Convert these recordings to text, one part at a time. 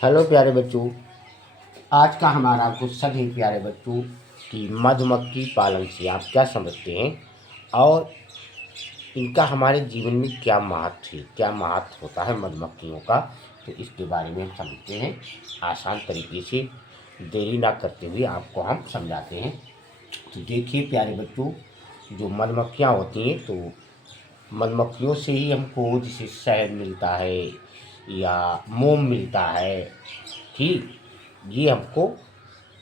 Hello प्यारे बच्चों। आज का हमारा क्वेश्चन है प्यारे बच्चों कि मधुमक्खी पालन से आप क्या समझते हैं और इनका हमारे जीवन में क्या महत्व है, क्या महत्व होता है मधुमक्खियों का। तो इसके बारे में हम समझते हैं आसान तरीके से। देरी ना करते हुए आपको हम समझाते हैं। तो देखिए प्यारे बच्चों, जो मधुमक्खियाँ होती हैं तो मधुमक्खियों से ही हमको जैसे शहद मिलता है या मोम मिलता है। ठीक, ये हमको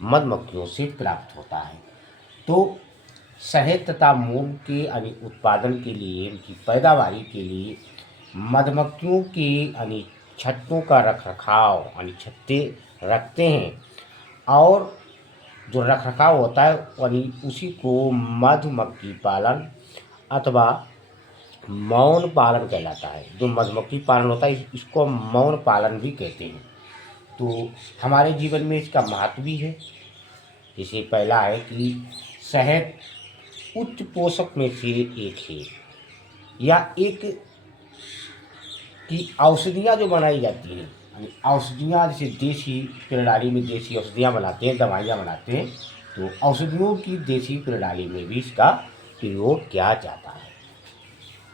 मधुमक्खियों से प्राप्त होता है। तो शहद तथा मोम के उत्पादन के लिए, उनकी पैदावारी के लिए मधुमक्खियों के छत्तों का रख रखाव छत्ते रखते हैं। और जो रख रखाव होता है उसी को मधुमक्खी पालन अथवा मौन पालन कहलाता है। जो मधुमक्खी पालन होता है इसको मौन पालन भी कहते हैं। तो हमारे जीवन में इसका महत्व भी है। जैसे पहला है कि शहद उच्च पोषक में से एक है, या एक की औषधियाँ जो बनाई जाती हैं, औषधियाँ जैसे देसी प्रणाली में देसी औषधियाँ बनाते हैं, दवाइयाँ बनाते हैं, तो औषधियों की देसी प्रणाली में भी इसका प्रयोग किया जाता है।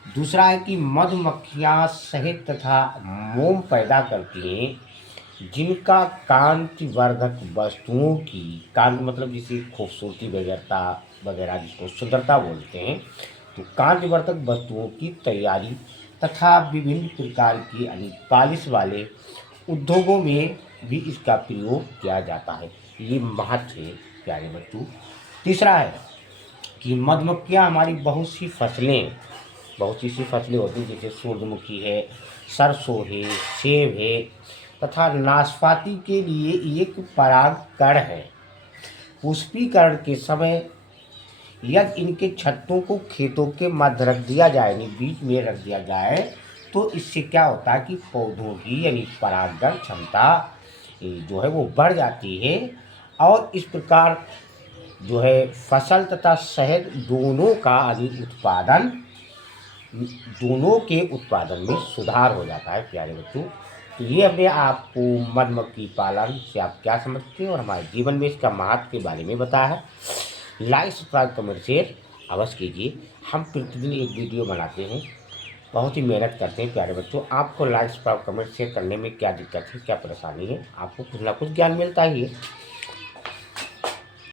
दूसरा है कि मधुमक्खियाँ शहद तथा मोम पैदा करती हैं जिनका कांतिवर्धक वस्तुओं की, कांति मतलब जैसे खूबसूरती वगैरह वगैरह जिसको सुंदरता बोलते हैं, तो कांतिवर्धक वस्तुओं की तैयारी तथा विभिन्न प्रकार की पॉलिश वाले उद्योगों में भी इसका प्रयोग किया जाता है। ये महत्व है प्यारे बच्चों। तीसरा है कि मधुमक्खियाँ हमारी बहुत सी फसलें होती हैं, जैसे सूरजमुखी है, सरसों है, सेब है तथा नाशपाती के लिए एक परागकण है। पुष्पीकरण के समय यदि इनके छत्तों को खेतों के मध्य रख दिया जाए, यानी बीच में रख दिया जाए, तो इससे क्या होता है कि पौधों की परागण क्षमता जो है वो बढ़ जाती है। और इस प्रकार जो है फसल तथा शहद दोनों के उत्पादन में सुधार हो जाता है प्यारे बच्चों। तो ये अपने आपको मधुमक्खी पालन से आप क्या समझते हैं और हमारे जीवन में इसका महत्व के बारे में बताया है। लाइक सब्सक्राइब कमेंट शेयर अवश्य कीजिए। हम प्रतिदिन एक वीडियो बनाते हैं, बहुत ही मेहनत करते हैं प्यारे बच्चों। आपको लाइक सब्सक्राइब कमेंट शेयर करने में क्या दिक्कत है, क्या परेशानी है, आपको कुछ ना कुछ ज्ञान मिलता ही है।